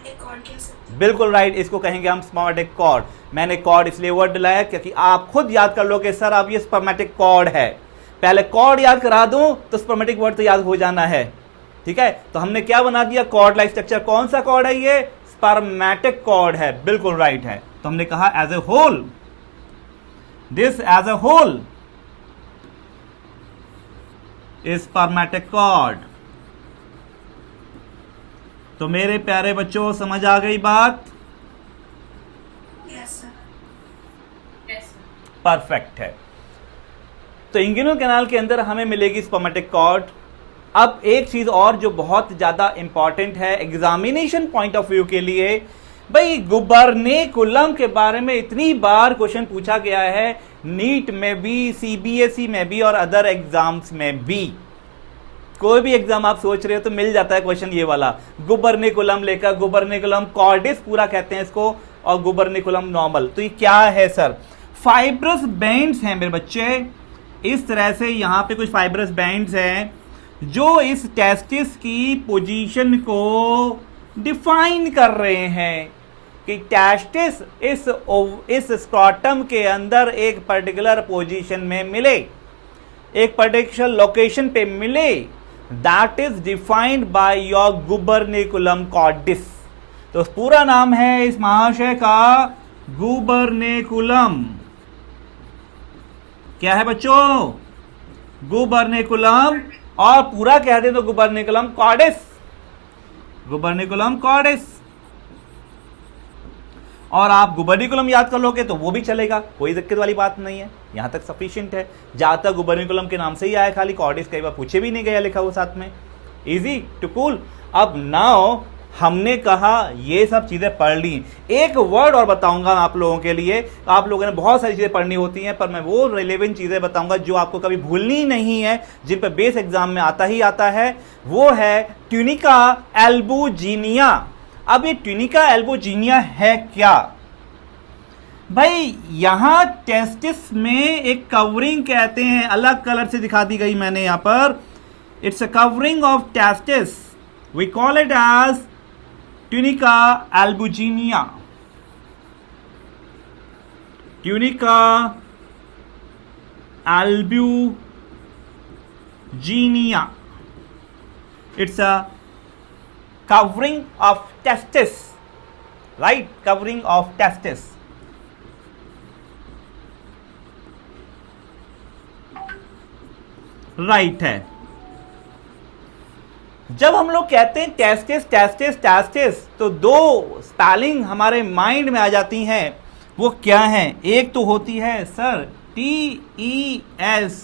Spermatic cord कह सकते हैं। बिल्कुल राइट, इसको कहेंगे हम स्पर्मेटिक कॉर्ड। मैंने कॉर्ड इसलिए वर्ड दिलाया क्योंकि आप खुद याद कर लो कि सर अब ये स्पर्मेटिक कॉर्ड है, पहले कॉर्ड याद करा दूं तो स्पर्मेटिक वर्ड तो याद हो जाना है। ठीक है, तो हमने क्या बना दिया, कॉर्ड लाइक स्ट्रक्चर। कौन सा कॉर्ड है ये, स्पर्मेटिक कॉर्ड है, बिल्कुल राइट है। तो हमने कहा as a whole, this as a whole is spermatic cord. तो मेरे प्यारे बच्चों समझ आ गई बात? Yes sir. परफेक्ट है। तो इंग्यूनल कैनाल के अंदर हमें मिलेगी स्पर्मेटिक कॉर्ड। अब एक चीज और जो बहुत ज्यादा इंपॉर्टेंट है एग्जामिनेशन पॉइंट ऑफ व्यू के लिए, भाई गुबर्नेकुलम के बारे में इतनी बार क्वेश्चन पूछा गया है, नीट में भी, सीबीएसई में भी और अदर एग्जाम्स में भी। कोई भी एग्जाम आप सोच रहे हो तो मिल जाता है क्वेश्चन ये वाला, गुबर्नेकुलम लेकर, गुबर्नेकुलम कॉर्डिस पूरा कहते हैं इसको, और गुबर्नेकुलम नॉर्मल। तो ये क्या है सर, फाइब्रस बैंड्स हैं मेरे बच्चे, इस तरह से यहां पे कुछ फाइब्रस बैंड्स हैं जो इस टेस्टिस की पोजीशन को डिफाइन कर रहे हैं कि टेस्टिस इस स्क्रॉटम के अंदर एक पर्टिकुलर पोजीशन में मिले, एक पर्टिकुलर लोकेशन पे मिले, that is defined by your gubernaculum cordis. तो पूरा नाम है इस महाशय का गुबर्नेकुलम। क्या है बच्चों, गुबर्नेकुलम, और पूरा कह दे तो गुबर्नेकुलम कॉर्डिस, गुबर्नेकुलम कॉर्डिस। और आप गुबर्निकुलम याद कर लोगे तो वो भी चलेगा, कोई दिक्कत वाली बात नहीं है, यहां तक सफिशिएंट है। जहां तक गुबर्निकुलम के नाम से ही आया, खाली कॉर्डिस कई बार पूछे भी नहीं गया लिखा हुआ साथ में, इजी टू कूल। अब नाउ हमने कहा ये सब चीजें पढ़ ली, एक वर्ड और बताऊंगा आप लोगों के लिए। आप लोगों ने बहुत सारी चीजें पढ़नी होती हैं, पर मैं वो रिलेवेंट चीजें बताऊंगा जो आपको कभी भूलनी नहीं है, जिन पर बेस एग्जाम में आता ही आता है। वो है ट्यूनिका एल्बुजिनिया। अब ये ट्यूनिका एल्बुजिनिया है क्या भाई, यहां टेस्टिस में एक कवरिंग कहते हैं, अलग कलर से दिखा दी गई मैंने यहां पर, it's a covering of testis, we call it as tunica albuginea. Tunica albuginea, it's a covering of testis, right, covering of testis। Right है। जब हम लोग कहते हैं टेस्टिस टेस्टिस टेस्टिस तो दो स्पेलिंग हमारे माइंड में आ जाती हैं, वो क्या है, एक तो होती है सर TESTIS,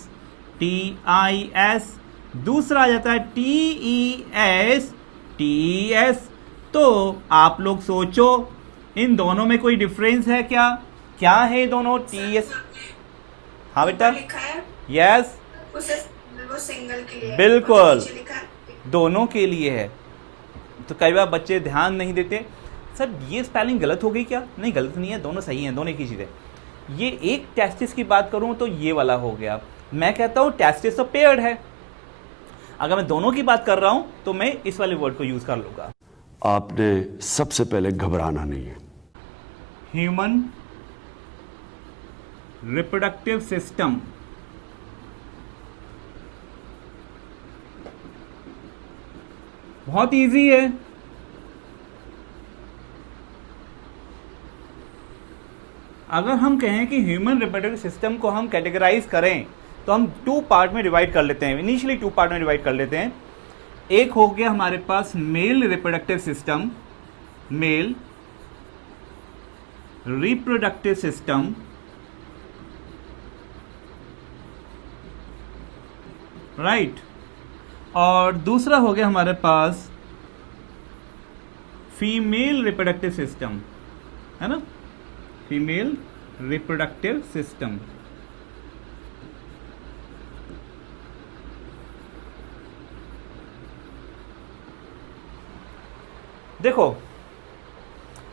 दूसरा आ जाता है TESTS। तो आप लोग सोचो इन दोनों में कोई डिफरेंस है क्या, क्या है ये दोनों TS? हाँ बेटा, लिखा है यस, वो सिंगल के लिए है, बिल्कुल। और नीचे लिखा है दोनों के लिए है। तो कई बार बच्चे ध्यान नहीं देते, सर ये स्पेलिंग गलत हो गई क्या, नहीं गलत नहीं है, दोनों सही हैं, दोनों की चीज़ें। ये एक टेस्टिस की बात करूं तो ये वाला हो गया, मैं कहता हूं टेस्टिस तो पेयर्ड है। अगर मैं दोनों की बात कर रहा हूं तो मैं इस वाले वर्ड को यूज कर लूंगा। आपने सबसे पहले घबराना नहीं है। ह्यूमन रिप्रोडक्टिव सिस्टम, बहुत इजी है। अगर हम कहें कि ह्यूमन रिप्रोडक्टिव सिस्टम को हम कैटेगराइज करें तो हम टू पार्ट में डिवाइड कर लेते हैं, इनिशियली टू पार्ट में डिवाइड कर लेते हैं। एक हो गया हमारे पास male reproductive system, male reproductive system, right, और दूसरा हो गया हमारे पास फीमेल रिप्रोडक्टिव सिस्टम, है ना, फीमेल रिप्रोडक्टिव सिस्टम। देखो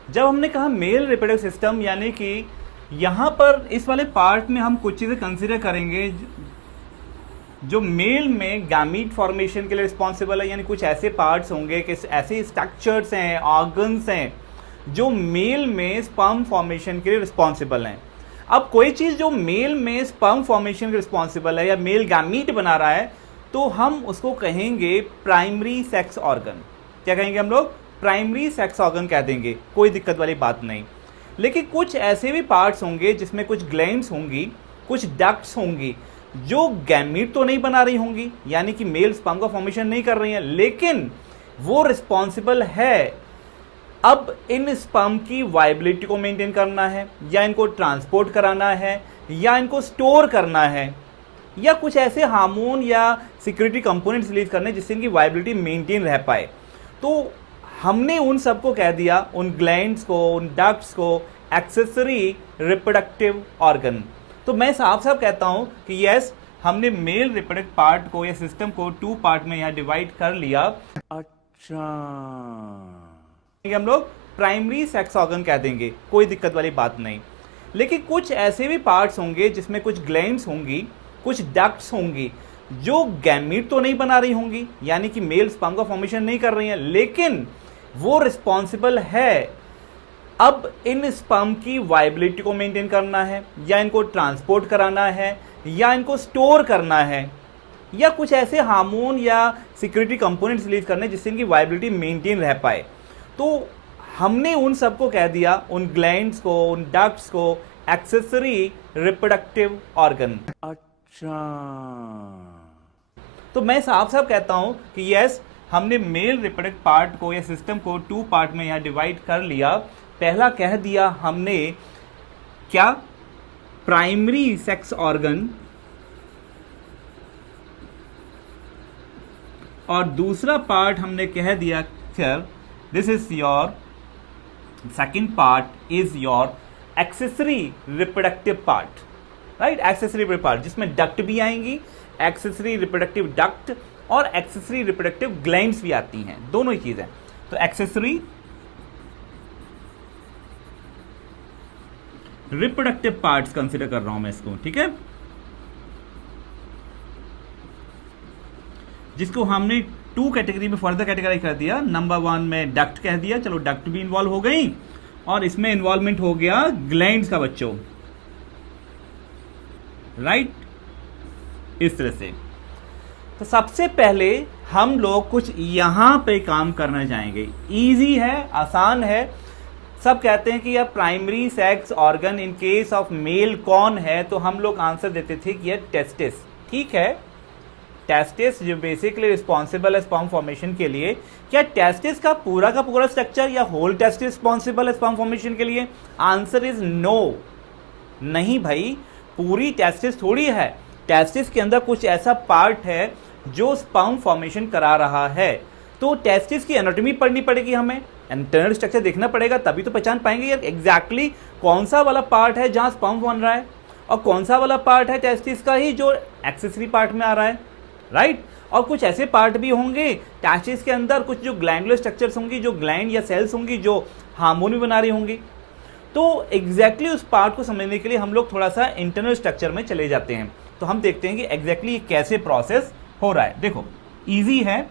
जब हमने कहा मेल रिप्रोडक्टिव सिस्टम, यानी कि यहां पर इस वाले पार्ट में हम कुछ चीजें कंसीडर करेंगे जो मेल में गैमीट फॉर्मेशन के लिए रिस्पॉन्सिबल है, यानी कुछ ऐसे पार्ट्स होंगे कि ऐसे स्ट्रक्चर्स हैं, ऑर्गन्स हैं जो मेल में स्पर्म फॉर्मेशन के लिए रिस्पॉन्सिबल हैं। अब कोई चीज़ जो मेल में स्पर्म फॉर्मेशन के रिस्पॉन्सिबल है या मेल गैमीट बना रहा है तो हम उसको कहेंगे प्राइमरी सेक्स ऑर्गन। क्या कहेंगे हम लोग? प्राइमरी सेक्स ऑर्गन कह देंगे, कोई दिक्कत वाली बात नहीं। लेकिन कुछ ऐसे भी पार्ट्स होंगे जिसमें कुछ ग्लैंड्स होंगी, कुछ डक्ट्स होंगी जो गैमीट तो नहीं बना रही होंगी, यानी कि मेल स्पर्म का फॉर्मेशन नहीं कर रही हैं, लेकिन वो रिस्पॉन्सिबल है अब इन स्पर्म की वाइबिलिटी को मेंटेन करना है, या इनको ट्रांसपोर्ट कराना है, या इनको स्टोर करना है, या कुछ ऐसे हार्मोन या सिक्योरिटी कंपोनेंट्स रिलीज करने जिससे इनकी वाइबिलिटी मेंटेन रह पाए। तो हमने उन सबको कह दिया, उन ग्लैंड्स को, उन डक्ट्स को, एक्सेसरी रिप्रोडक्टिव ऑर्गन। तो मैं साफ साफ कहता हूं कि यस, हमने मेल रिप्रोडक्टिव पार्ट को या सिस्टम को 2 पार्ट में यहां डिवाइड कर लिया। अच्छा, हम लोग प्राइमरी सेक्स ऑर्गन कह देंगे, कोई दिक्कत वाली बात नहीं। लेकिन कुछ ऐसे भी पार्ट्स होंगे जिसमें कुछ ग्लैंड्स होंगी, कुछ डक्ट्स होंगी जो गैमीट तो नहीं बना रही होंगी, यानी कि मेल स्पर्म का फॉर्मेशन नहीं कर रही हैं, लेकिन वो रिस्पॉन्सिबल है अब इन स्पर्म की वाइबिलिटी को मेंटेन करना है, या इनको ट्रांसपोर्ट कराना है, या इनको स्टोर करना है, या कुछ ऐसे हार्मोन या सिक्योरिटी कंपोनेंट्स रिलीज करने जिससे इनकी वाइबिलिटी मेंटेन रह पाए। तो हमने उन सबको कह दिया, उन ग्लैंड्स को, उन डक्ट्स को, एक्सेसरी रिप्रोडक्टिव ऑर्गन। अच्छा, तो मैं साफ साफ कहता हूं कि यस, हमने मेल रिप्रोडक्टिव पार्ट को या सिस्टम को 2 पार्ट में यहां डिवाइड कर लिया। पहला कह दिया हमने क्या? प्राइमरी सेक्स ऑर्गन, और दूसरा पार्ट हमने कह दिया फिर this is your second part is your accessory reproductive part, right? Accessory reproductive part जिसमें डक्ट भी आएंगी, एक्सेसरी रिप्रोडक्टिव डक्ट और एक्सेसरी रिप्रोडक्टिव ग्लैंड्स भी आती हैं, दोनों ही चीजें। तो एक्सेसरी रिप्रोडक्टिव पार्ट्स कंसीडर कर रहा हूं मैं इसको, ठीक है, जिसको हमने 2 कैटेगरी में फर्दर कैटेगराइज कर दिया। नंबर 1 में डक्ट कह दिया, चलो डक्ट भी इन्वॉल्व हो गई, और इसमें इन्वॉल्वमेंट हो गया ग्लैंड्स का बच्चों, राइट? इस तरह से। तो सबसे पहले हम लोग कुछ यहां पे काम करना चाहेंगे। इजी है, आसान है। सब कहते हैं कि यार primary sex organ in case of male कौन है, तो हम लोग आंसर देते थे कि ये टेस्टिस। ठीक है, टेस्टिस जो बेसिकली रिस्पॉन्सिबल है स्पर्म फॉर्मेशन के लिए। क्या टेस्टिस का पूरा स्ट्रक्चर या होल टेस्टिस रिस्पॉन्सिबल है स्पर्म फॉर्मेशन के लिए? Answer is no. नहीं भाई, पूरी टेस्टिस थोड़ी है। टेस्टिस के अंदर कुछ ऐसा पार्ट है जो स्पर्म फॉर्मेशन करा रहा है। तो टेस्टिस की एनाटॉमी पढ़नी पड़ेगी, हमें इंटरनल स्ट्रक्चर देखना पड़ेगा, तभी तो पहचान पाएंगे यार एग्जैक्टली कौन सा वाला पार्ट है जहां स्पर्म बन रहा है, और कौन सा वाला पार्ट है टेस्टिस का ही जो एक्सेसरी पार्ट में आ रहा है, राइट? और कुछ ऐसे पार्ट भी होंगे टेस्टिस के अंदर, कुछ जो ग्लैंडुलर स्ट्रक्चर्स होंगी, जो ग्लैंड या सेल्स होंगी जो हार्मोन भी बना रही होंगी। तो एग्जैक्टली उस पार्ट को समझने के लिए हम लोग थोड़ा सा इंटरनल स्ट्रक्चर में चले जाते हैं। तो हम देखते हैं कि एग्जैक्टली कैसे प्रोसेस हो रहा है। देखो इजी है।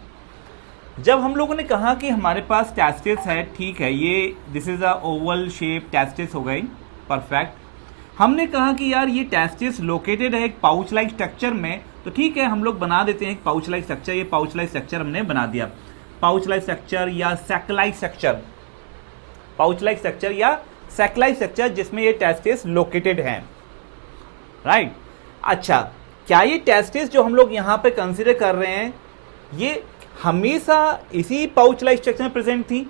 जब हम लोगों ने कहा कि हमारे पास टेस्टिस है, ठीक है, ये this is a Oval shape testis हो गई, परफेक्ट। हमने कहा कि यार ये टेस्टिस लोकेटेड है एक पाउच लाइक स्ट्रक्चर में, तो ठीक है हम लोग बना देते हैं एक पाउच लाइक स्ट्रक्चर। ये पाउच लाइक स्ट्रक्चर हमने बना दिया, पाउच लाइक स्ट्रक्चर या sac-like structure, pouch like structure या सैक-लाइक स्ट्रक्चर जिसमें ये टेस्टिस लोकेटेड है, राइट? अच्छा, क्या ये टेस्टिस जो हम लोग यहाँ पे कंसिडर कर रहे हैं ये हमेशा इसी पाउच लाइक स्ट्रक्चर में प्रेजेंट थी?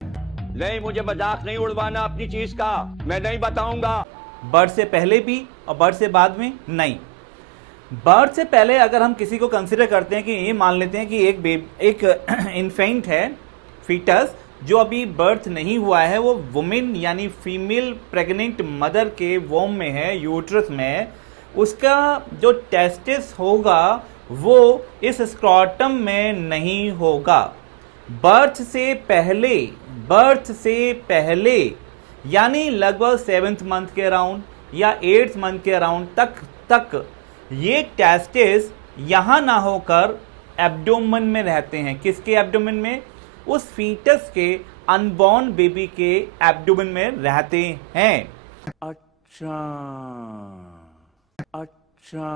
नहीं, मुझे मजाक नहीं उड़वाना अपनी चीज का, मैं नहीं बताऊंगा। बर्थ से पहले भी और बर्थ से बाद में नहीं। बर्थ से पहले अगर हम किसी को कंसिडर करते हैं कि ये मान लेते हैं कि एक इन्फेंट है, फीटस, जो अभी बर्थ नहीं हुआ है, वो वुमेन यानी फीमेल प्रेग्नेंट मदर के वोम में है, यूट्रस में है, उसका जो टेस्टिस होगा वो इस स्क्रॉटम में नहीं होगा। बर्थ से पहले यानी लगभग 7th मंथ के अराउंड या 8th मंथ के अराउंड तक ये टेस्टिस यहां ना होकर एब्डोमेन में रहते हैं। किसके एब्डोमेन में? उस फीटस के, अनबॉर्न बेबी के एब्डोमेन में रहते हैं। अच्छा, अच्छा।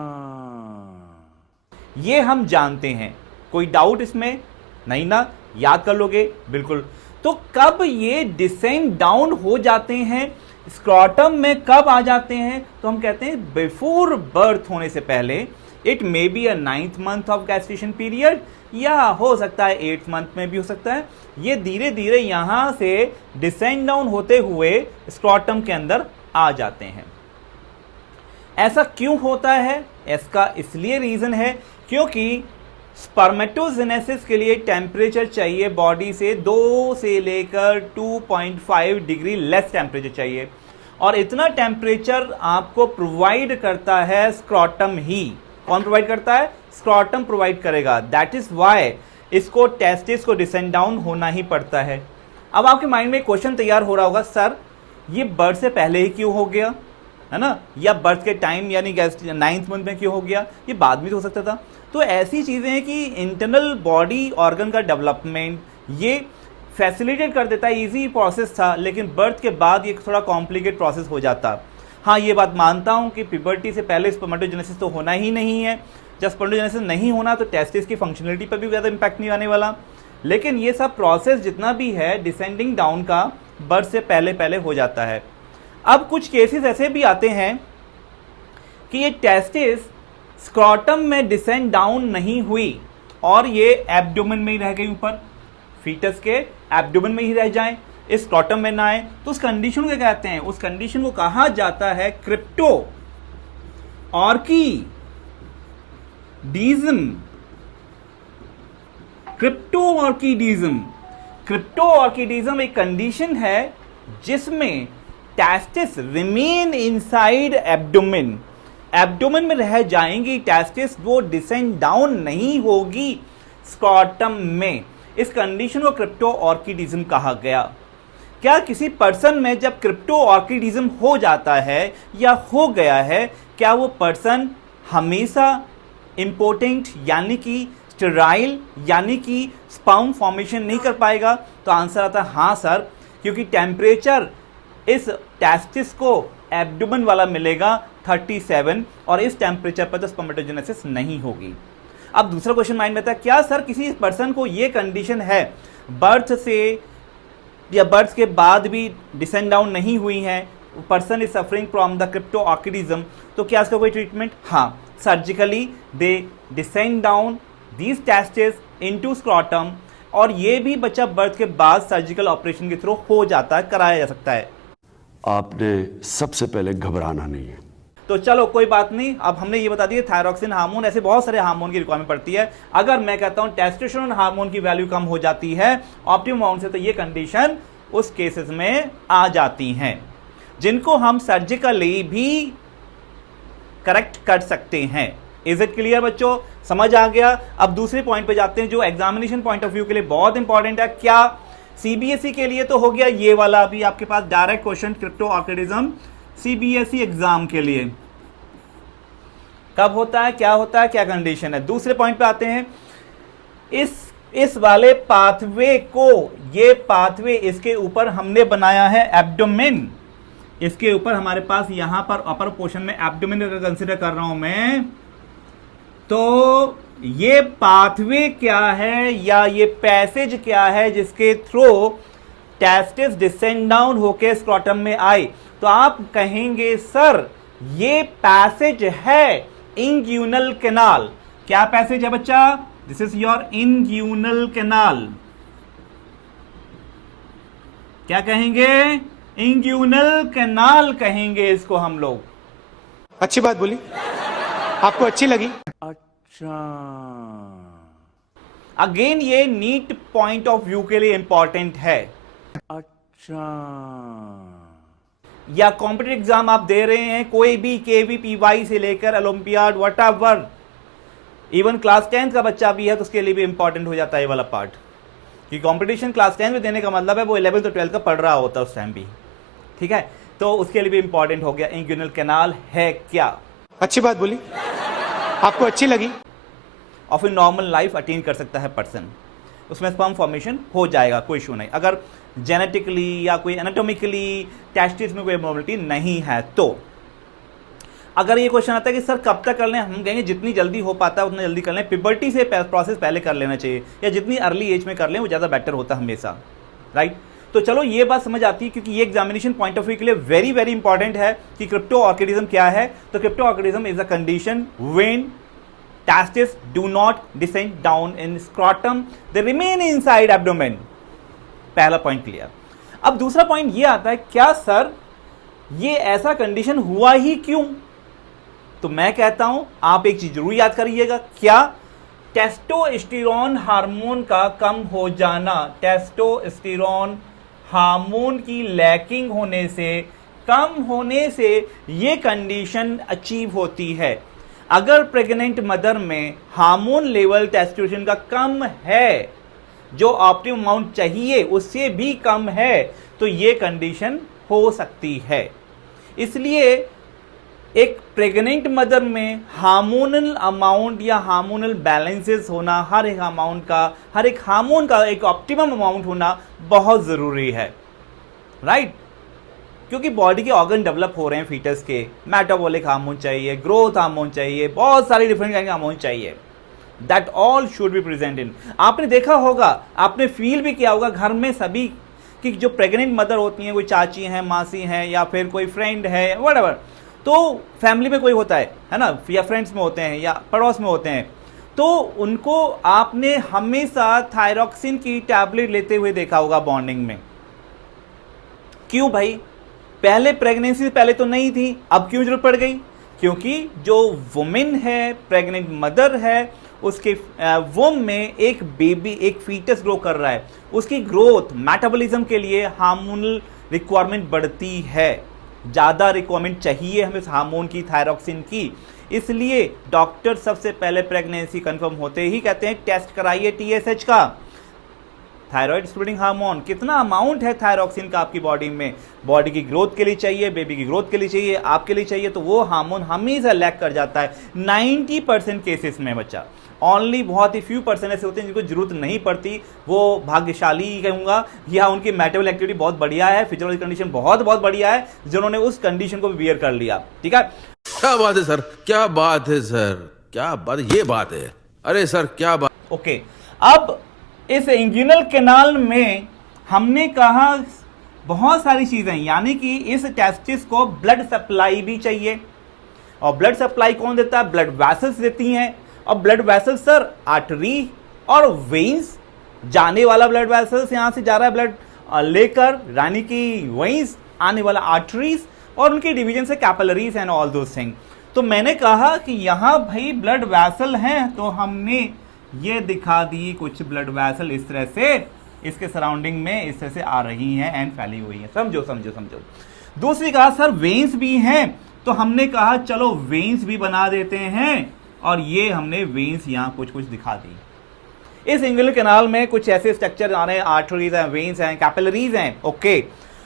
ये हम जानते हैं। कोई डाउट इसमें? नहीं ना? याद कर लोगे? बिल्कुल। तो कब ये डिसेंड डाउन हो जाते हैं, स्क्रॉटम में कब आ जाते हैं? तो हम कहते हैं बिफोर बर्थ होने से पहले। It may be a 9th month of gestation period, या हो सकता है 8th मंथ में भी हो सकता है। ये धीरे धीरे यहां से डिसेंड डाउन होते हुए स्क्रॉटम के अंदर आ जाते हैं। ऐसा क्यों होता है? इसका इसलिए रीजन है क्योंकि स्पर्मेटोजेनेसिस के लिए टेम्परेचर चाहिए बॉडी से 2 से लेकर 2.5 डिग्री लेस टेम्परेचर चाहिए, और इतना टेम्परेचर आपको प्रोवाइड करता है स्क्रॉटम ही। कौन प्रोवाइड करता है? स्क्रॉटम प्रोवाइड करेगा। दैट इज वाई इसको टेस्टिस को डिसेंड डाउन होना ही पड़ता है। अब आपके माइंड में क्वेश्चन तैयार हो रहा होगा, सर ये बर्थ से पहले ही क्यों हो गया, है ना, या बर्थ के टाइम यानी 9th मंथ में क्यों हो गया, ये बाद में तो हो सकता था। तो ऐसी चीज़ें हैं कि इंटरनल बॉडी ऑर्गन का डेवलपमेंट ये फैसिलिटेट कर देता है। इजी प्रोसेस था, लेकिन बर्थ के बाद ये थोड़ा कॉम्प्लिकेट प्रोसेस हो जाता। हाँ, ये बात मानता हूँ कि प्यूबर्टी से पहले स्पर्मेटोजेनेसिस तो होना ही नहीं है। जब स्पर्मेटोजेनेसिस नहीं होना तो टेस्टिस की फंक्शनलिटी पर भी ज़्यादा इम्पैक्ट नहीं आने वाला। लेकिन ये सब प्रोसेस जितना भी है डिसेंडिंग डाउन का बर्थ से पहले पहले हो जाता है। अब कुछ केसेस ऐसे भी आते हैं कि ये टेस्टिस स्क्रॉटम में डिसेंड डाउन नहीं हुई और ये एब्डोमेन में ही रह गई, ऊपर फीटस के एब्डोमेन में ही रह जाएं, इस स्क्रॉटम में ना आए, तो उस कंडीशन को क्या कहते हैं? उस कंडीशन को कहा जाता है क्रिप्टो ऑर्किडिज्म। क्रिप्टो ऑर्किडिज्म। क्रिप्टो ऑर्किडिज्म एक कंडीशन है जिसमें testis remain inside abdomen, abdomen में रह जाएंगी टेस्टिस, वो डिसेंड डाउन नहीं होगी स्क्रॉटम में। इस कंडीशन को क्रिप्टो ऑर्किडिज्म कहा गया। क्या किसी पर्सन में जब क्रिप्टो ऑर्किडिज्म हो जाता है या हो गया है, क्या वो पर्सन हमेशा इम्पोर्टेंट यानी कि स्टेराइल यानी कि स्पर्म फॉर्मेशन नहीं कर पाएगा? तो आंसर आता है हाँ सर, क्योंकि टेम्परेचर इस टेस्टिस को एब्डोमेन वाला मिलेगा 37, और इस टेम्परेचर पर तो स्पर्मेटोजेनेसिस नहीं होगी। अब दूसरा क्वेश्चन माइंड में आता है, क्या सर किसी पर्सन को ये कंडीशन है बर्थ से या बर्थ के बाद भी डिसेंड डाउन नहीं हुई है, person is suffering from the cryptorchidism, तो क्या इसका कोई ट्रीटमेंट? हाँ, surgically they descend down these testes into scrotum, और ये भी बच्चा बर्थ के बाद सर्जिकल ऑपरेशन के थ्रू हो जाता है, कराया जा सकता है। आपने सबसे पहले घबराना नहीं है। तो चलो कोई बात नहीं, अब हमने ये बता दिया थायरॉक्सिन हार्मोन, ऐसे बहुत सारे हार्मोन की रिक्वायरमेंट पड़ती है। अगर मैं कहता हूं टेस्टोस्टेरोन हार्मोन की वैल्यू कम हो जाती है ऑप्टिमम अमाउंट से, तो ये कंडीशन उस केसेस में आ जाती हैं जिनको हम सर्जिकली भी करेक्ट कर सकते हैं। इज इट क्लियर बच्चों? समझ आ गया? अब दूसरे पॉइंट पे जाते हैं जो एग्जामिनेशन पॉइंट ऑफ व्यू के लिए बहुत इंपॉर्टेंट है। क्या सीबीएसई के लिए तो हो गया ये वाला, अभी आपके पास direct question cryptorchidism CBSE exam के लिए कब होता है, क्या होता है, क्या कंडीशन है। दूसरे पॉइंट पे आते हैं, इस वाले पाथवे को, ये पाथवे इसके ऊपर हमने बनाया है एब्डोमेन, इसके ऊपर हमारे पास यहां पर अपर पोर्शन में एब्डोमेन अगर कंसिडर कर रहा हूं मैं, तो ये पाथवे क्या है या ये पैसेज क्या है जिसके थ्रू टेस्टिस डिसेंड डाउन होके स्क्रॉटम में आए? तो आप कहेंगे सर ये पैसेज है इंग्यूनल कैनाल। क्या पैसेज है बच्चा? This is your inguinal canal. क्या कहेंगे? इंग्यूनल कैनाल कहेंगे इसको हम लोग। अच्छी बात बोली, आपको अच्छी लगी? अच्छा, अगेन ये नीट पॉइंट ऑफ व्यू के लिए इंपॉर्टेंट है। अच्छा, या कॉम्पिटिटिव एग्जाम आप दे रहे हैं, कोई भी केवी पीवाई से लेकर olympiad whatever, even class 10th का बच्चा भी है तो उसके लिए भी इंपॉर्टेंट हो जाता है ये वाला पार्ट, कि कंपटीशन क्लास 10 में देने का मतलब है वो 11th और 12th का पढ़ रहा होता है उस टाइम भी, ठीक है, तो उसके लिए भी इंपॉर्टेंट हो गया इंग्यूनल कैनाल है क्या। अच्छी बात बोली, आपको अच्छी लगी? Of a normal life attain कर सकता है पर्सन, उसमें स्पर्म फॉर्मेशन हो जाएगा, कोई इशू नहीं। अगर जेनेटिकली या कोई एनाटॉमिकली टेस्टिस में कोई एब्नॉर्मलिटी नहीं है तो। अगर ये क्वेश्चन आता है कि सर कब तक कर लें, हम कहेंगे जितनी जल्दी हो पाता है उतना जल्दी कर लें, पिबर्टी से प्रोसेस पहले कर लेना चाहिए, या जितनी अर्ली एज में कर लें वो ज़्यादा बेटर होता है हमेशा, राइट। तो चलो ये बात समझ आती है, क्योंकि ये एग्जामिनेशन पॉइंट ऑफ व्यू के लिए वेरी वेरी इंपॉर्टेंट है कि क्रिप्टो ऑर्किडिज्म क्या है। तो cryptorchidism is a condition when testes do not descend down in scrotum, they remain inside abdomen। पहला पॉइंट क्लियर। अब दूसरा पॉइंट ये आता है, क्या सर ये ऐसा कंडीशन हुआ ही क्यों? तो मैं कहता हूं आप एक चीज जरूर याद करिएगा, क्या? टेस्टोस्टेरोन हार्मोन का कम हो जाना, टेस्टोस्टेरोन हार्मोन की लैकिंग होने से, कम होने से ये कंडीशन अचीव होती है। अगर प्रेग्नेंट मदर में हार्मोन लेवल टेस्टोस्टेरोन का कम है, जो ऑप्टिमम अमाउंट चाहिए उससे भी कम है, तो ये कंडीशन हो सकती है। इसलिए एक प्रेग्नेंट मदर में हार्मोनल अमाउंट या हार्मोनल बैलेंसेस होना, हर एक हार्मोन का एक ऑप्टिमम अमाउंट होना बहुत जरूरी है, राइट। क्योंकि बॉडी के ऑर्गन डेवलप हो रहे हैं फीटस के, मेटाबॉलिक हार्मोन चाहिए, ग्रोथ हार्मोन चाहिए, बहुत सारी डिफरेंट काइंड के हार्मोन चाहिए, that all should be present in. आपने देखा होगा, आपने फील भी किया होगा घर में सभी कि जो प्रेग्नेंट मदर होती हैं, कोई चाची हैं, मासी हैं, या फिर कोई फ्रेंड है, व्हाटएवर, तो फैमिली में कोई होता है ना, या फ्रेंड्स में होते हैं या पड़ोस में होते हैं, तो उनको आपने हमेशा थायरॉक्सिन की टैबलेट लेते हुए देखा होगा बॉन्डिंग में। क्यों भाई? पहले प्रेगनेंसी से पहले तो नहीं थी, अब क्यों जरूरत पड़ गई? क्योंकि जो वुमेन है, प्रेग्नेंट मदर है, उसके वोम में एक बेबी, एक फीटस ग्रो कर रहा है, उसकी ग्रोथ मेटाबॉलिज्म के लिए हार्मोनल रिक्वायरमेंट बढ़ती है, ज़्यादा रिक्वायरमेंट चाहिए हमें इस हार्मोन की, थायरॉक्सिन की। इसलिए डॉक्टर सबसे पहले प्रेगनेंसी कंफर्म होते ही कहते हैं टेस्ट कराइए TSH का, थायराइड स्टिमुलेटिंग हार्मोन, कितना अमाउंट है थायरॉक्सिन का आपकी बॉडी में, बॉडी की ग्रोथ के लिए चाहिए, बेबी की ग्रोथ के लिए चाहिए, आपके लिए चाहिए, तो वो हार्मोन हमेशा लैक कर जाता है 90% केसेस में बच्चा। ओनली बहुत ही फ्यू परसेंट ऐसे होते हैं जिनको जरूरत नहीं पड़ती, वो भाग्यशाली कहूँगा, या उनकी मेटाबॉलिक एक्टिविटी बहुत बढ़िया है, फिजियोलॉजिकल कंडीशन बहुत बहुत बढ़िया है, जिन्होंने उस कंडीशन को भी बियर कर लिया। ठीक है, क्या बात है सर, क्या बात है सर, क्या बात, ये बात है, अरे सर क्या बात। ओके, अब इस इंग्यूनल कैनाल में हमने कहा बहुत सारी चीजें, यानी कि इस टेस्टिस को ब्लड सप्लाई भी चाहिए, और ब्लड सप्लाई कौन देता है? ब्लड वेसल्स देती हैं। और ब्लड वेसल्स सर आर्टरी और वेन्स, जाने वाला ब्लड वेसल्स, यहां से जा रहा है ब्लड लेकर, यानी कि वेन्स, आने वाला आर्टरीज, और उनकी डिवीजन से capillaries and all those thing. तो मैंने कहा कि यहां भाई ब्लड वेसल हैं, तो हमने ये दिखा दी कुछ ब्लड वेसल इस तरह से इसके सराउंडिंग में इस तरह से आ रही हैं एंड फैली हुई हैं, समझो समझो समझो। दूसरी कहा सर वेन्स भी हैं, तो हमने कहा चलो वेन्स भी बना देते हैं, और ये हमने वेन्स यहां कुछ कुछ दिखा दी। इस इंग्यूनल कैनाल में कुछ ऐसे स्ट्रक्चर आ रहे हैं, आर्टरीज हैं, वेन्स हैं, कैपिलरीज हैं। ओके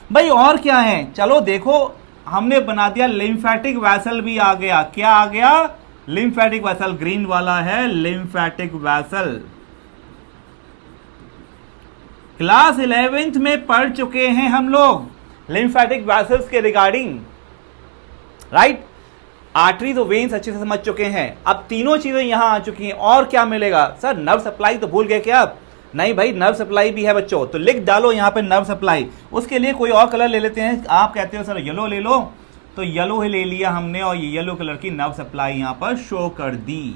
भाई, और क्या है? चलो देखो, हमने बना दिया लिम्फेटिक वेसल भी आ गया। क्या आ गया? लिम्फेटिक वेसल, ग्रीन वाला है लिम्फेटिक वेसल। क्लास 11th में पढ़ चुके हैं हम लोग लिम्फेटिक वेसल्स के रिगार्डिंग, राइट। आर्टरीज और वेन्स अच्छे से समझ चुके हैं। अब तीनों चीजें यहां आ चुकी हैं, और क्या मिलेगा? सर नर्व सप्लाई तो भूल गए क्या आप? नहीं भाई, नर्व सप्लाई भी है बच्चों, तो लिख डालो यहां पे नर्व सप्लाई। उसके लिए कोई और कलर ले लेते हैं, आप कहते हो सर येलो ले लो, तो येलो ही ले लिया हमने, और ये येलो कलर की नर्व सप्लाई यहां पर शो कर दी।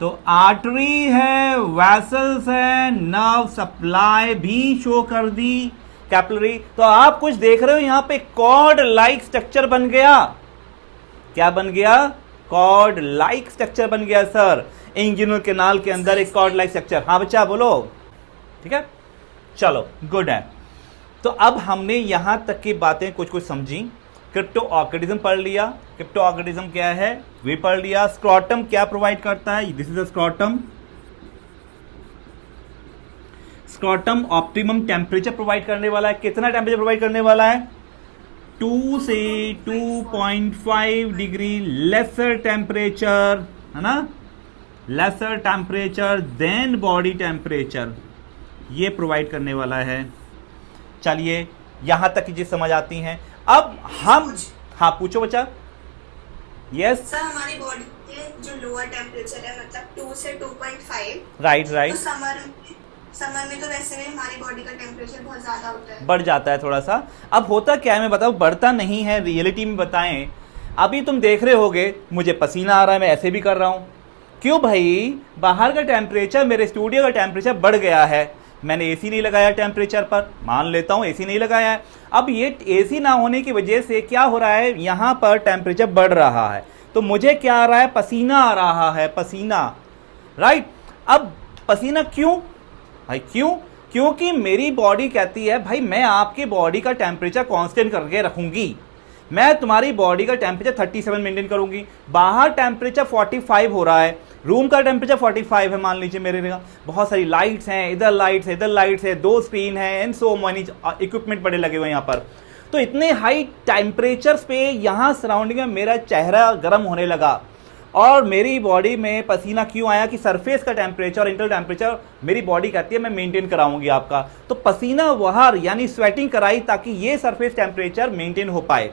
तो आर्टरी है, वेसल्स है, नर्व सप्लाई भी शो कर दी, कैपिलरी। तो आप कुछ देख रहे हो यहां पे कॉर्ड लाइक स्ट्रक्चर बन गया। क्या बन गया? कॉर्ड लाइक स्ट्रक्चर बन गया सर, इंग्यूनल कैनाल के अंदर एक कॉर्ड लाइक स्ट्रक्चर। हाँ बच्चा बोलो, ठीक है, चलो गुड है। तो अब हमने यहां तक की बातें कुछ कुछ समझी। क्रिप्टो ऑर्किडिज्म पढ़ लिया, क्रिप्टो ऑर्किडिज्म क्या है वे पढ़ लिया। स्क्रॉटम क्या प्रोवाइड करता है? This is the scrotum. Scrotum optimum temperature provide करने वाला है। कितना टेम्परेचर प्रोवाइड करने वाला है? 2 से 2.5 डिग्री लेसर टेम्परेचर, है ना, lesser temperature than body temperature, ये प्रोवाइड करने वाला है। चलिए यहां तक की चीज समझ आती हैं। अब हम, हाँ पूछो बच्चा। यस सर हमारी बॉडी के जो लोअर टेम्परेचर है मतलब 2 से 2.5, राइट तो राइट, समर में तो वैसे भी हमारी बॉडी का टेम्परेचर बहुत ज्यादा होता है। बढ़ जाता है थोड़ा सा। अब होता क्या है मैं बताऊं, बढ़ता नहीं है, रियलिटी में बताएं। अभी तुम देख रहे होगे मुझे पसीना आ रहा है, मैं ऐसे भी कर रहा हूं। क्यों भाई, बाहर का टेम्परेचर, मेरे स्टूडियो का टेम्परेचर बढ़ गया है। मैंने एसी नहीं लगाया टेम्परेचर पर, मान लेता हूं एसी नहीं लगाया है। अब ये एसी ना होने की वजह से क्या हो रहा है, यहां पर टेम्परेचर बढ़ रहा है, तो मुझे क्या आ रहा है, पसीना आ रहा है, पसीना, राइट। अब पसीना क्यों भाई, क्यों? क्योंकि मेरी बॉडी कहती है भाई मैं आपकी बॉडी का टेम्परेचर कांस्टेंट करके रखूंगी, मैं तुम्हारी बॉडी का टेम्परेचर 37 मेंटेन करूंगी। बाहर टेम्परेचर 45 हो रहा है, रूम का टेम्परेचर 45 है मान लीजिए, मेरे लिए बहुत सारी लाइट्स हैं, इधर लाइट्स है, इधर लाइट्स है, 2 स्क्रीन है, एंड सो मनी इक्विपमेंट बड़े लगे हुए हैं यहाँ पर। तो इतने हाई टेम्परेचर्स पे यहाँ सराउंडिंग में मेरा चेहरा गर्म होने लगा, और मेरी बॉडी में पसीना क्यों आया कि सरफेस का टेम्परेचर और इंटरनल टेम्परेचर मेरी बॉडी कहती है मैं मेंटेन कराऊंगी आपका, तो पसीना बाहर यानी स्वेटिंग कराई ताकि ये सरफेस टेम्परेचर मेंटेन हो पाए।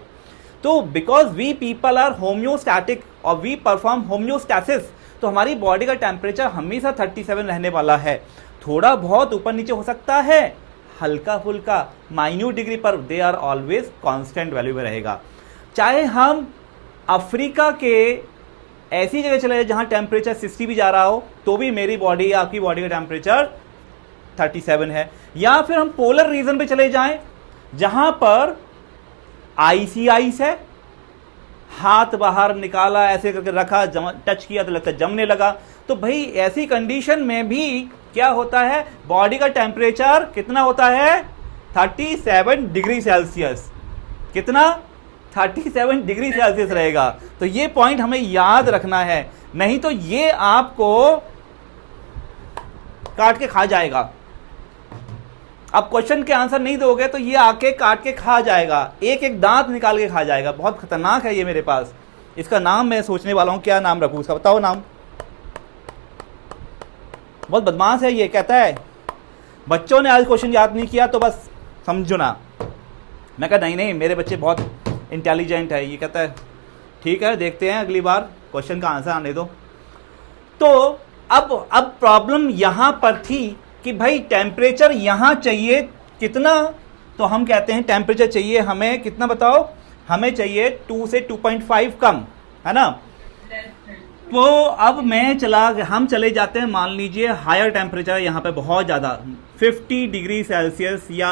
तो because we people are homeostatic और वी परफॉर्म होम्योस्टैसिस, तो हमारी बॉडी का टेम्परेचर हमेशा 37 रहने वाला है। थोड़ा बहुत ऊपर नीचे हो सकता है, हल्का फुल्का माइन्यूट डिग्री, पर they are always constant value में रहेगा। चाहे हम अफ्रीका के ऐसी जगह चले जाए जहां टेम्परेचर 60 भी जा रहा हो, तो भी मेरी बॉडी या आपकी बॉडी का टेम्परेचर 37 है। या फिर हम पोलर रीजन पे चले जाएं जहां पर आइस है, हाथ बाहर निकाला ऐसे करके रखा, टच किया तो लगता है जमने लगा, तो भाई ऐसी कंडीशन में भी क्या होता है, बॉडी का टेम्परेचर कितना होता है, 37 डिग्री सेल्सियस। कितना? 37 डिग्री सेल्सियस रहेगा। तो ये पॉइंट हमें याद रखना है, नहीं तो ये आपको काट के खा जाएगा। अब क्वेश्चन के आंसर नहीं दोगे तो ये आके काट के खा जाएगा, एक एक दांत निकाल के खा जाएगा। बहुत खतरनाक है ये मेरे पास। इसका नाम मैं सोचने वाला हूं, क्या नाम रखूं इसका, बताओ नाम। बहुत बदमाश है ये, कहता है बच्चों ने आज क्वेश्चन याद नहीं किया तो बस समझो ना। मैं कहा नहीं नहीं मेरे बच्चे बहुत इंटेलिजेंट है। ये कहता है ठीक है देखते हैं अगली बार क्वेश्चन का आंसर आने दो। तो अब प्रॉब्लम यहां पर थी कि भाई टेम्परेचर यहां चाहिए कितना, तो हम कहते हैं टेम्परेचर चाहिए हमें कितना, बताओ, हमें चाहिए 2 से 2.5 कम, है ना। तो अब हम चले जाते हैं, मान लीजिए हायर टेम्परेचर यहाँ पे बहुत ज़्यादा 50 डिग्री सेल्सियस या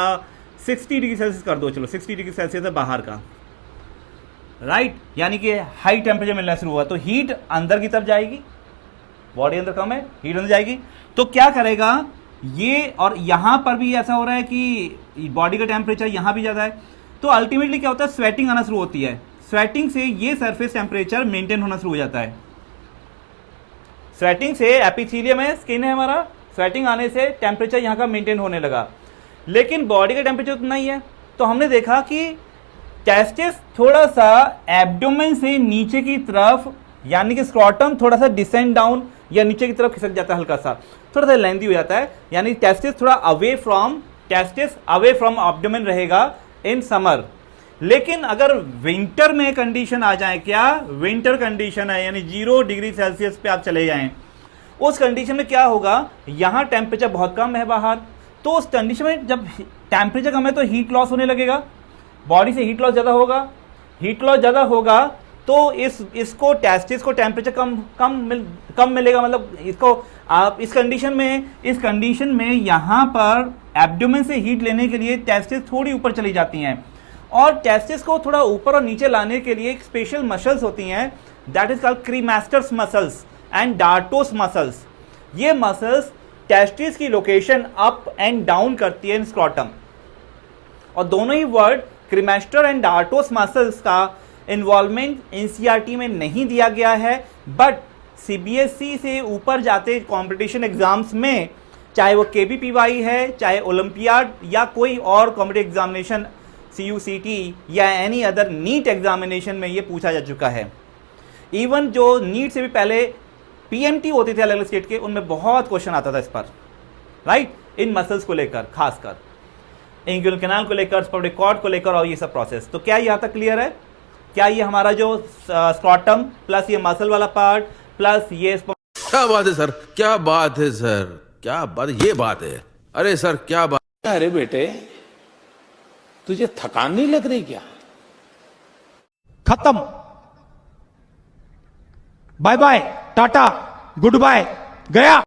60 डिग्री सेल्सियस कर दो, चलो 60 डिग्री सेल्सियस है बाहर का, राइट। यानी कि हाई टेम्परेचर मिलना शुरू हुआ, तो हीट अंदर की तरफ जाएगी, बॉडी अंदर कम है, हीट अंदर जाएगी, तो क्या करेगा ये, और यहां पर भी ऐसा हो रहा है कि बॉडी का टेम्परेचर यहां भी ज़्यादा है, तो अल्टीमेटली क्या होता है, स्वेटिंग आना शुरू होती है। स्वेटिंग से ये सरफेस टेम्परेचर मेंटेन होना शुरू हो जाता है। स्वेटिंग से एपिथेलियम है, स्किन है हमारा, स्वेटिंग आने से टेम्परेचर यहाँ का मेंटेन होने लगा, लेकिन बॉडी का टेम्परेचर उतना ही है। तो हमने देखा कि टेस्टिस थोड़ा सा एब्डोमेन से नीचे की तरफ, यानी कि स्क्रॉटम थोड़ा सा डिसेंड डाउन या नीचे की तरफ खिसक जाता है, हल्का सा, थोड़ा सा लेंथी हो जाता है, यानी टेस्टिस थोड़ा अवे फ्रॉम एब्डोमेन रहेगा इन समर। लेकिन अगर विंटर में कंडीशन आ जाए, क्या विंटर कंडीशन है, यानी 0 डिग्री सेल्सियस पे आप चले जाएं, उस कंडीशन में क्या होगा, यहां टेम्परेचर बहुत कम है बाहर, तो उस कंडीशन में जब टेम्परेचर कम है तो हीट लॉस होने लगेगा, बॉडी से हीट लॉस ज़्यादा होगा, हीट लॉस ज़्यादा होगा तो इसको टेस्टिस को टेम्परेचर कम मिलेगा, मतलब इसको आप इस कंडीशन में यहाँ पर एब्डोमेन से हीट लेने के लिए टेस्टिस थोड़ी ऊपर चली जाती हैं, और टेस्टिस को थोड़ा ऊपर और नीचे लाने के लिए एक स्पेशल मसल्स होती हैं, that is called cremasters muscles and dartos muscles. ये मसल्स टेस्टिस की लोकेशन अप एंड डाउन करती है इन स्क्रॉटम, और दोनों ही word cremaster and dartos muscles का इन्वॉल्वमेंट एनसीईआरटी में नहीं दिया गया है, बट सीबीएसई से ऊपर जाते कंपटीशन एग्जाम्स में, चाहे वो केबीपीवाई है, चाहे ओलंपियाड या कोई और कॉम्पिटिटिव एग्जामिनेशन सीयूसीटी या एनी अदर नीट एग्जामिनेशन में ये पूछा जा चुका है। इवन जो नीट से भी पहले पीएमटी होते थे अलग अलग स्टेट के, उनमें बहुत क्वेश्चन आता था इस पर, राइट, इन मसल्स को लेकर, खासकर इंग्युलर कैनाल को लेकर, स्पोमेटिक कॉर्ड को लेकर और ये सब प्रोसेस। तो क्या यहाँ तक क्लियर है? क्या ये हमारा जो स्क्रॉटम प्लस ये मसल वाला पार्ट प्लस ये क्या बात है सर, क्या बात है सर, क्या बात, ये बात है। अरे सर क्या बात। अरे बेटे तुझे थकान नहीं लग रही क्या? खत्म, bye bye, tata, good bye, गया।